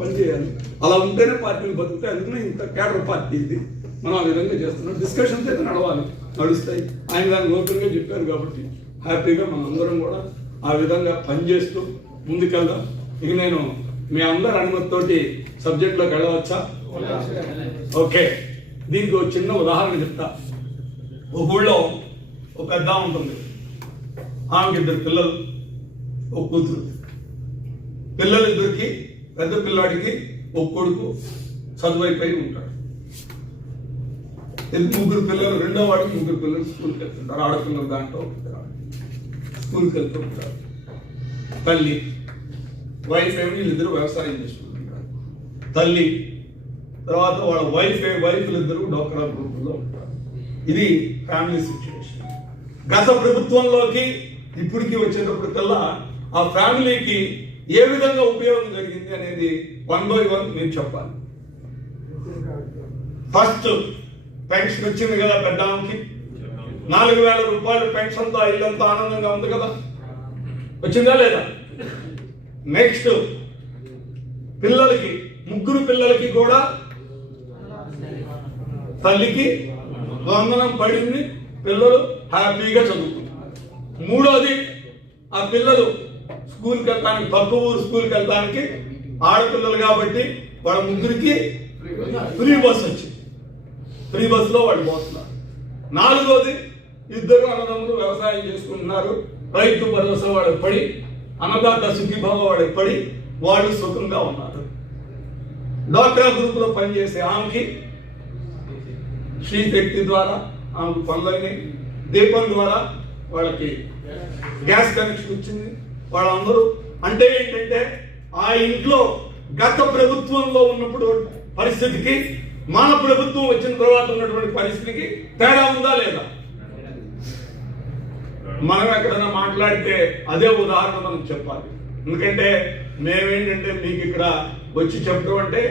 పనిచేయాలి. అలా ఉంటేనే పార్టీలు బతుకుతాయి. అందుకనే ఇంత కేడర్ పార్టీ ఇది. మనం ఆ విధంగా చేస్తున్నాం. డిస్కషన్స్ అయితే నడుస్తాయి. ఆయన దాన్ని ఓపెన్గా చెప్పారు కాబట్టి హ్యాపీగా మనందరం కూడా ఆ విధంగా పనిచేస్తూ ముందుకెళ్దాం. ఇక నేను మీ అందరి అనుమతితోటి సబ్జెక్ట్లోకి వెళ్ళవచ్చా? ఓకే. దీనికి ఒక చిన్న ఉదాహరణ చెప్తా. ఒక ఊళ్ళో ఒక పెద్ద ఉంటుంది. ఆమెకి 2 పిల్లలు, ఒక కూతురు. పిల్లలిద్దరికి, పెద్ద పిల్లాడికి ఒక కొడుకు చదువు అయిపోయి ఉంటాడు. 3 పిల్లలు, రెండో వాడికి 3 పిల్లలు స్కూల్కి వెళ్తుంటారు. ఆడపిల్లలు దాంట్లో స్కూల్కి వెళ్తూ ఉంటారు. తల్లి, వైఫ్ ఏమి వీళ్ళిద్దరూ వ్యవసాయం చేసుకుంటుంటారు. తల్లి తర్వాత వాళ్ళ వైఫ్లు ఇద్దరు డోక్రా గ్రూపుల్లో ఉంటారు. ఇది ఫ్యామిలీ సిచ్యువేషన్. గత ప్రభుత్వంలోకి ఇప్పటికి వచ్చేటప్పటికల్లా ఆ ఫ్యామిలీకి ఏ విధంగా ఉపయోగం జరిగింది అనేది 1 by 1 మీరు చెప్పాలి. ఫస్ట్ పెన్షన్ వచ్చింది కదా పెద్ద ఆమెకి, 4,000 రూపాయలు పెన్షన్తో ఇల్లంతా ఆనందంగా ఉంది కదా, వచ్చిందా లేదా? నెక్స్ట్ పిల్లలకి, 3 పిల్లలకి కూడా తల్లికి వందనం పడింది. పిల్లలు హ్యాపీగా చదువుకుంటున్నారు. 3వది, ఆ పిల్లలు స్కూల్కి వెళ్తానికి, తక్కువ ఊరు స్కూల్కి వెళ్తానికి ఆడపిల్లలు కాబట్టి వాళ్ళ 3కి ఫ్రీ బస్ వచ్చింది. ఫ్రీ బస్సులో వాళ్ళు పోతున్నారు. 4వది, 2 అన్నదమ్ములు వ్యవసాయం చేసుకుంటున్నారు. రైతు భరోసా వాళ్ళకి పడి, అన్నదాత సుఖీభావ వాళ్ళకి పడి వాళ్ళు సుఖంగా ఉన్నారు. డ్వాక్రా గ్రూపులో పనిచేసే ఆమెకి శ్రీశక్తి ద్వారా ఆమెకు పనులైనవి. దీపం ద్వారా వాళ్ళకి గ్యాస్ కనెక్షన్ వచ్చింది. వాళ్ళందరూ అంటే ఏంటంటే ఆ ఇంట్లో గత ప్రభుత్వంలో ఉన్నప్పుడు పరిస్థితికి మన ప్రభుత్వం వచ్చిన తర్వాత ఉన్నటువంటి పరిస్థితికి తేడా ఉందా లేదా? మనం ఎక్కడైనా మాట్లాడితే అదే ఉదాహరణ మనం చెప్పాలి. ఎందుకంటే మేమేంటంటే మీకు ఇక్కడ వచ్చి చెప్పడం అంటే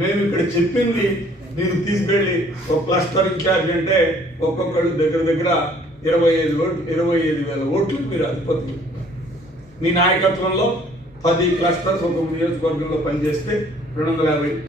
మేము ఇక్కడ చెప్పింది మీరు తీసుకెళ్ళి ఒక క్లస్టర్ ఇన్ఛార్జ్ అంటే ఒక్కొక్కళ్ళు దగ్గర 25,000 ఓట్లు మీరు అధిపతులు. మీ నాయకత్వంలో 10 క్లస్టర్స్ ఒక నియోజకవర్గంలో పనిచేస్తే 250